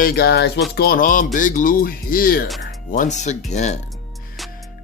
Hey guys, what's going on? Big Lou here once again.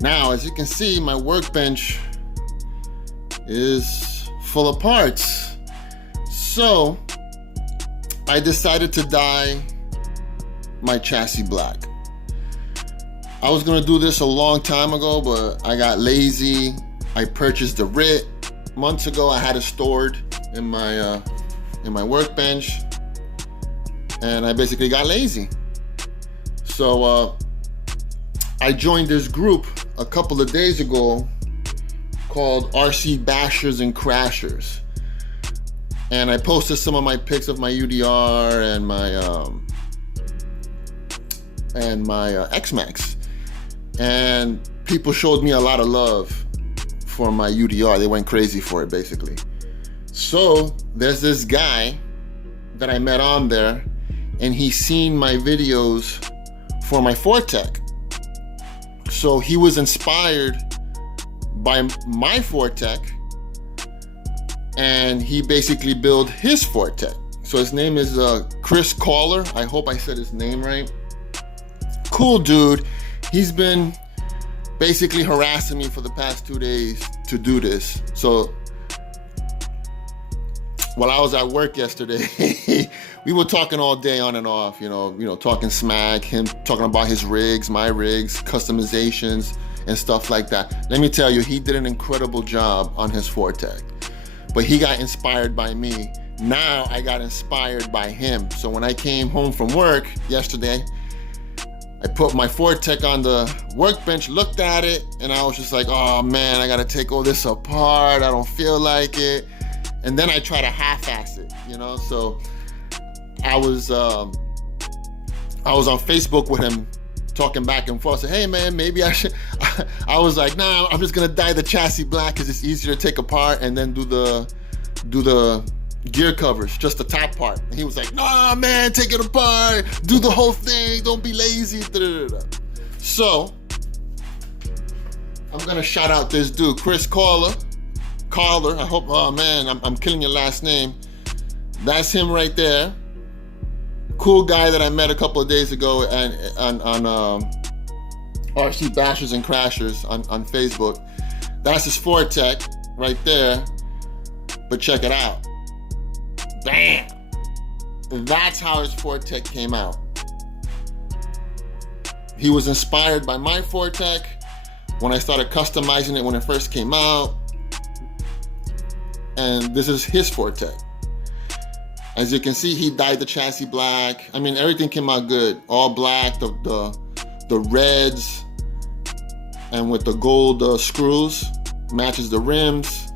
Now, as you can see, my workbench is full of parts. So I decided to dye my chassis black. I was gonna do this a long time ago, but I got lazy. I purchased the RIT months ago. I had it stored in my workbench, and I basically got lazy. So I joined this group a couple of days ago called RC Bashers and Crashers, and I posted some of my pics of my UDR and my X-Max, and people showed me a lot of love for my UDR. They went crazy for it, basically. So there's this guy that I met on there, and he's seen my videos for my Fortec. So he was inspired by my Fortec, and he basically built his Fortec. So his name is Chris Caller. I hope I said his name right. Cool dude. He's been basically harassing me for the past 2 days to do this. So while I was at work yesterday, we were talking all day on and off, you know, talking smack, him talking about his rigs, my rigs, customizations, and stuff like that. Let me tell you, he did an incredible job on his Fortec, but he got inspired by me. Now I got inspired by him. So when I came home from work yesterday, I put my Fortec on the workbench, looked at it, and I was just like, oh man, I gotta take all this apart. I don't feel like it. And then I try to half-ass it, you know? So I was on Facebook with him, talking back and forth. I said, hey man, maybe I should. I was like, nah, I'm just gonna dye the chassis black because it's easier to take apart, and then do the gear covers, just the top part. And he was like, nah man, take it apart, do the whole thing, don't be lazy. So I'm gonna shout out this dude, Chris Caller. I hope, oh man, I'm killing your last name. That's him right there. Cool guy that I met a couple of days ago and on RC Bashers and Crashers on Facebook. That's his Fortec right there. But check it out. Bam! That's how his Fortec came out. He was inspired by my Fortec when I started customizing it when it first came out. And this is his Fortec. As you can see, he dyed the chassis black. I mean, everything came out good. All black, the reds, and with the gold screws, matches the rims.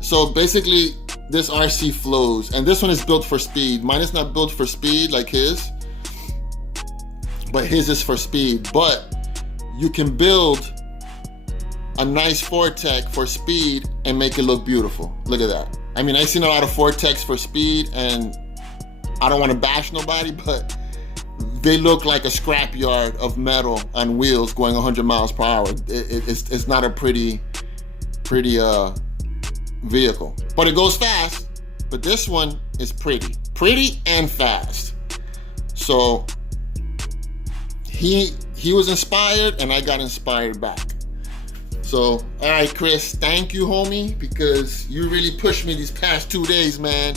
So basically, this RC flows. And this one is built for speed. Mine is not built for speed like his, but his is for speed. But you can build a nice Fortec for speed and make it look beautiful. Look at that. I mean, I've seen a lot of Fortecs for speed, and I don't want to bash nobody, but they look like a scrapyard of metal on wheels going 100 miles per hour. It's not a pretty vehicle, but it goes fast. But this one is pretty and fast. So he was inspired, and I got inspired back. So, all right, Chris, thank you, homie, because you really pushed me these past 2 days, man.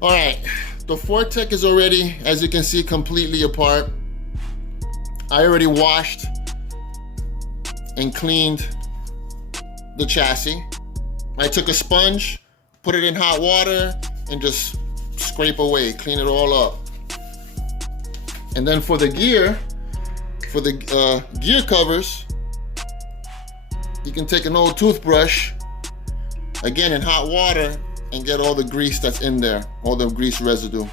All right, the Fortec is already, as you can see, completely apart. I already washed and cleaned the chassis. I took a sponge, put it in hot water, and just scrape away, clean it all up. And then for the gear covers, you can take an old toothbrush, again in hot water, and get all the grease that's in there, all the grease residue.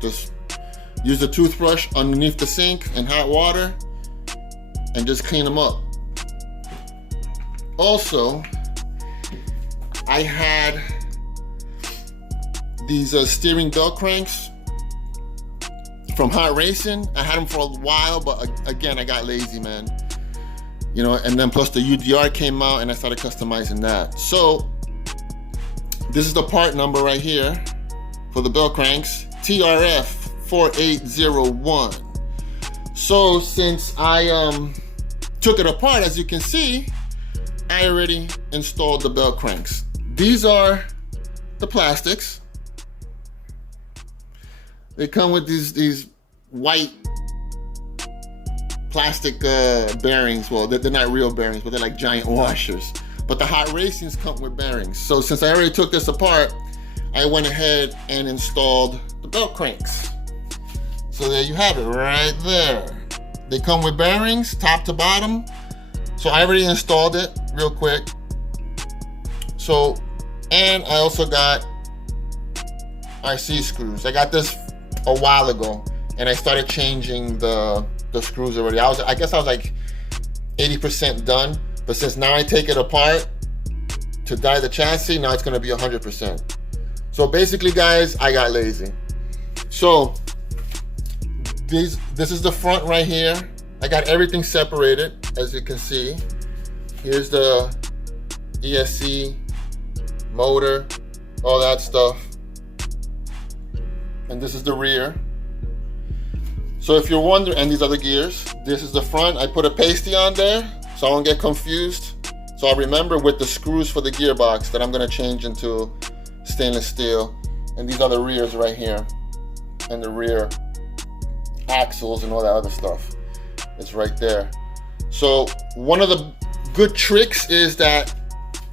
Just use the toothbrush underneath the sink in hot water and just clean them up. Also, I had these steering Bellcranks from Hot Racing. I had them for a while, but again, I got lazy, man. You know, and then plus the UDR came out, and I started customizing that. So this is the part number right here for the Bellcranks, TRF 4801. So since I took it apart, as you can see, I already installed the Bellcranks. These are the plastics. They come with these white plastic bearings. Well, they're not real bearings, but they're like giant washers. But the hot racings come with bearings. So since I already took this apart, I went ahead and installed the Bellcranks. So there you have it, right there. They come with bearings, top to bottom. So I already installed it real quick. So, and I also got RC screws. I got this a while ago, and I started changing the screws already. I guess I was like 80% done, but since now I take it apart to die the chassis, now it's gonna be 100%. So basically, guys, I got lazy. So this is the front right here. I got everything separated, as you can see. Here's the ESC motor, all that stuff. And this is the rear. So if you're wondering, and these are the gears, this is the front. I put a pasty on there so I won't get confused. So I remember with the screws for the gearbox that I'm gonna change into stainless steel. And these are the rears right here. And the rear axles and all that other stuff. It's right there. So one of the good tricks is that,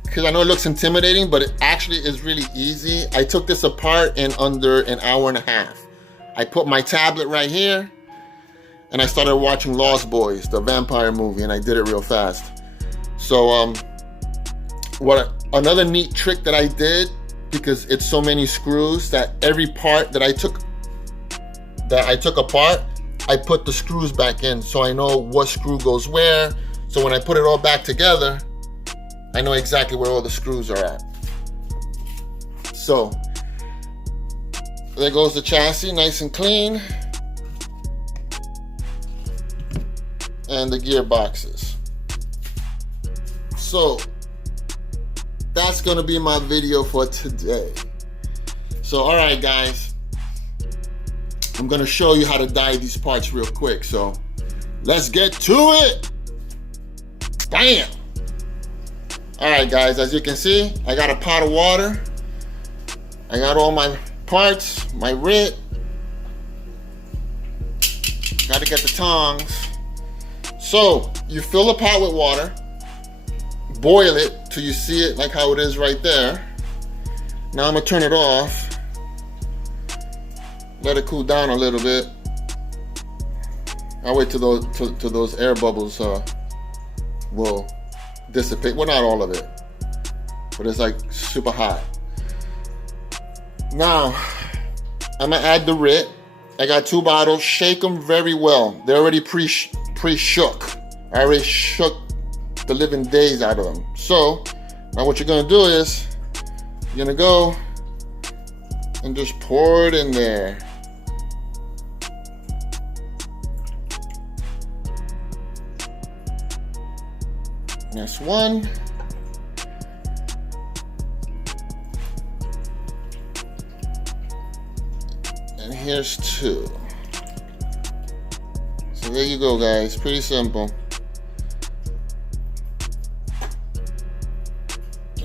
because I know it looks intimidating, but it actually is really easy. I took this apart in under an hour and a half. I put my tablet right here and I started watching Lost Boys, the vampire movie, and I did it real fast. So another neat trick that I did, because it's so many screws, that every part that I took apart, I put the screws back in so I know what screw goes where. So when I put it all back together, I know exactly where all the screws are at. So there goes the chassis, nice and clean. And the gearboxes. So that's gonna be my video for today. So all right, guys, I'm gonna show you how to dye these parts real quick. So let's get to it. Bam. All right, guys, as you can see, I got a pot of water. I got all my parts, my RIT. Gotta get the tongs. So you fill the pot with water, boil it till you see it like how it is right there. Now I'm gonna turn it off, let it cool down a little bit. I'll wait till those air bubbles will dissipate. Well, not all of it, but it's like super hot. Now I'm gonna add the RIT. I got 2 bottles. Shake them very well. They're already pre-shook. I already shook the living days out of them. So now what you're gonna do is you're gonna go and just pour it in there. That's 1. And here's 2. So there you go, guys. Pretty simple.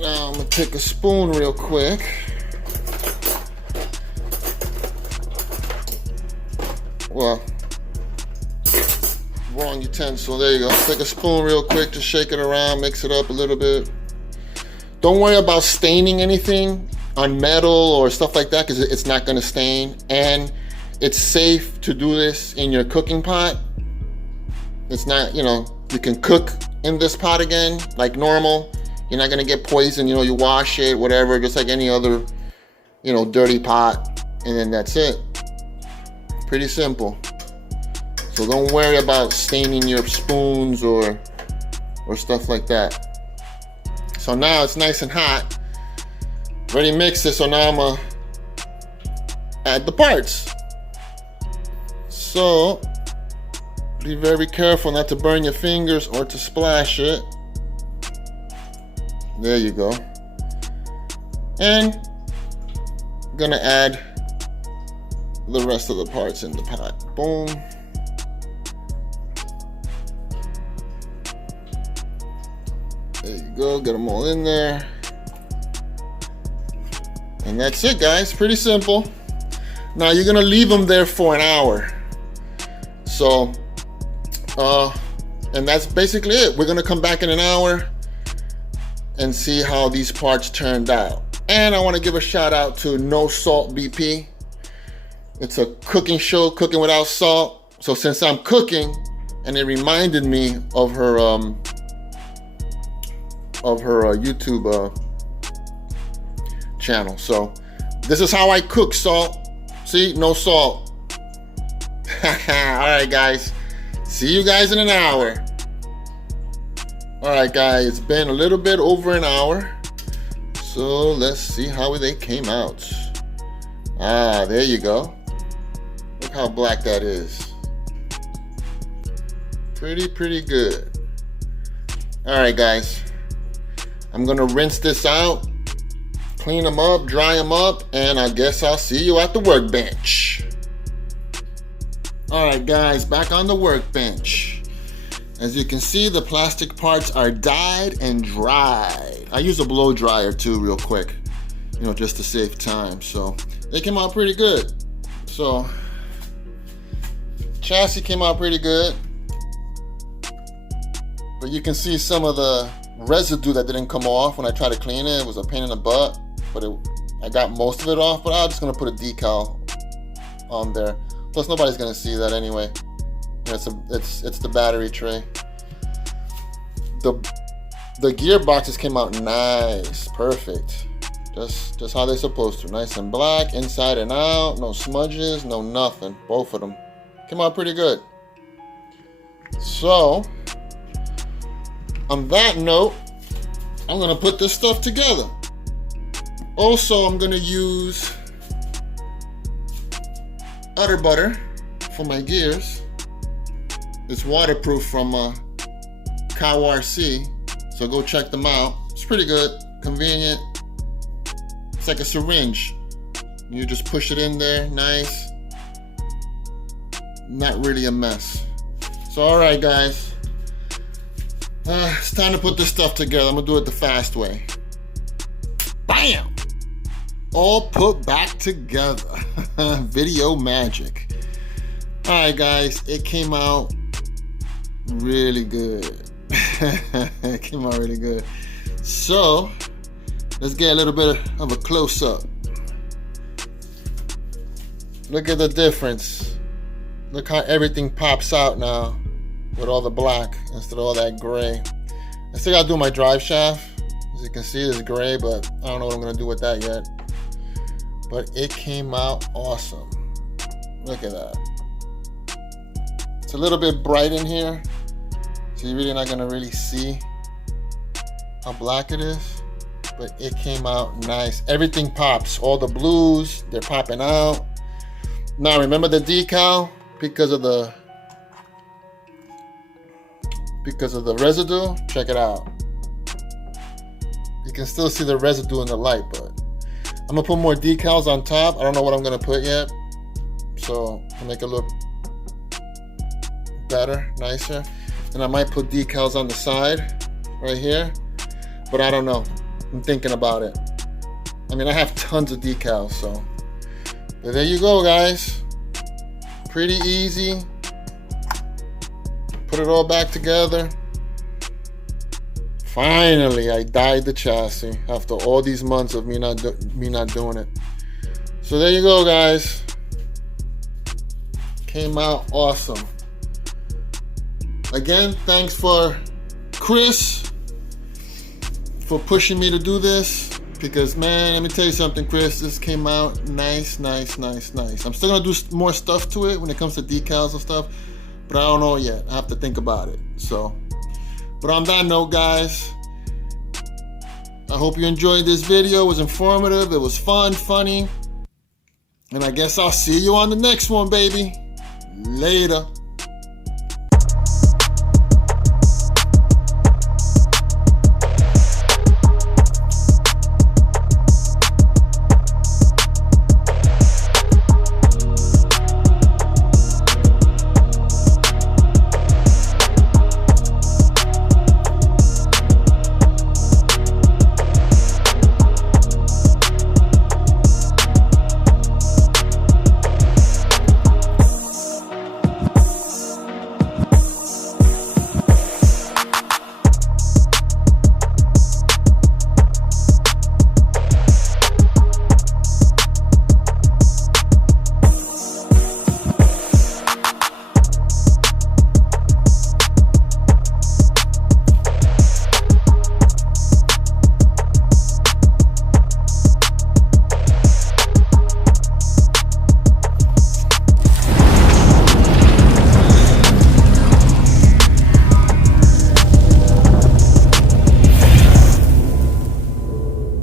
Now I'm gonna take a spoon real quick. Well, wrong utensil. There you go. Take a spoon real quick, just shake it around, mix it up a little bit. Don't worry about staining anything on metal or stuff like that, because it's not gonna stain. And it's safe to do this in your cooking pot. It's not, you can cook in this pot again like normal. You're not gonna get poison, you wash it, whatever, just like any other, dirty pot, and then that's it. Pretty simple. So don't worry about staining your spoons or stuff like that. So now it's nice and hot. Already mixed it, so now I'm gonna add the parts. So be very careful not to burn your fingers or to splash it. There you go. And I'm gonna add the rest of the parts in the pot. Boom. There you go, get them all in there. And that's it, guys, pretty simple. Now you're gonna leave them there for an hour. So, and that's basically it. We're gonna come back in an hour and see how these parts turned out. And I wanna give a shout out to No Salt BP. It's a cooking show, Cooking Without Salt. So since I'm cooking, and it reminded me of her YouTube channel. So this is how I cook, Salt. See, no salt. All right, guys. See you guys in an hour. All right, guys. It's been a little bit over an hour. So let's see how they came out. Ah, there you go. Look how black that is. Pretty good. All right, guys. I'm gonna rinse this out, clean them up, dry them up, and I guess I'll see you at the workbench. All right, guys, back on the workbench. As you can see, the plastic parts are dyed and dried. I use a blow dryer too, real quick, just to save time. So they came out pretty good. So chassis came out pretty good, but you can see some of the residue that didn't come off when I tried to clean it. It was a pain in the butt, but I got most of it off. But I'm just gonna put a decal on there. Plus, nobody's gonna see that anyway. It's the battery tray. The gearboxes came out nice, perfect, just how they're supposed to. Nice and black, inside and out, no smudges, no nothing. Both of them came out pretty good. So, on that note, I'm gonna put this stuff together. Also, I'm gonna use Udder Butter for my gears. It's waterproof from Cow RC, so go check them out. It's pretty good, convenient. It's like a syringe. You just push it in there, nice. Not really a mess. So, all right, guys. It's time to put this stuff together. I'm gonna do it the fast way. Bam! All put back together. Video magic. All right, guys, it came out really good. It came out really good. So, let's get a little bit of a close-up. Look at the difference. Look how everything pops out now with all the black instead of all that gray. I still gotta do my drive shaft. As you can see, it's gray, but I don't know what I'm gonna do with that yet. But it came out awesome. Look at that. It's a little bit bright in here, so you're really not gonna really see how black it is, but it came out nice. Everything pops. All the blues, they're popping out. Now remember the decal, because of the residue, check it out. You can still see the residue in the light, but I'm gonna put more decals on top. I don't know what I'm gonna put yet, so to make it look better, nicer. And I might put decals on the side right here, but I don't know. I'm thinking about it. I mean, I have tons of decals, so. But there you go, guys. Pretty easy. Put it all back together. Finally, I dyed the chassis after all these months of me not doing it. So there you go, guys. Came out awesome. Again, thanks for Chris for pushing me to do this, because man, let me tell you something, Chris, this came out nice. I'm still gonna do more stuff to it when it comes to decals and stuff, but I don't know yet. I have to think about it. So, but on that note, guys, I hope you enjoyed this video. It was informative, it was fun, funny, and I guess I'll see you on the next one, baby. Later.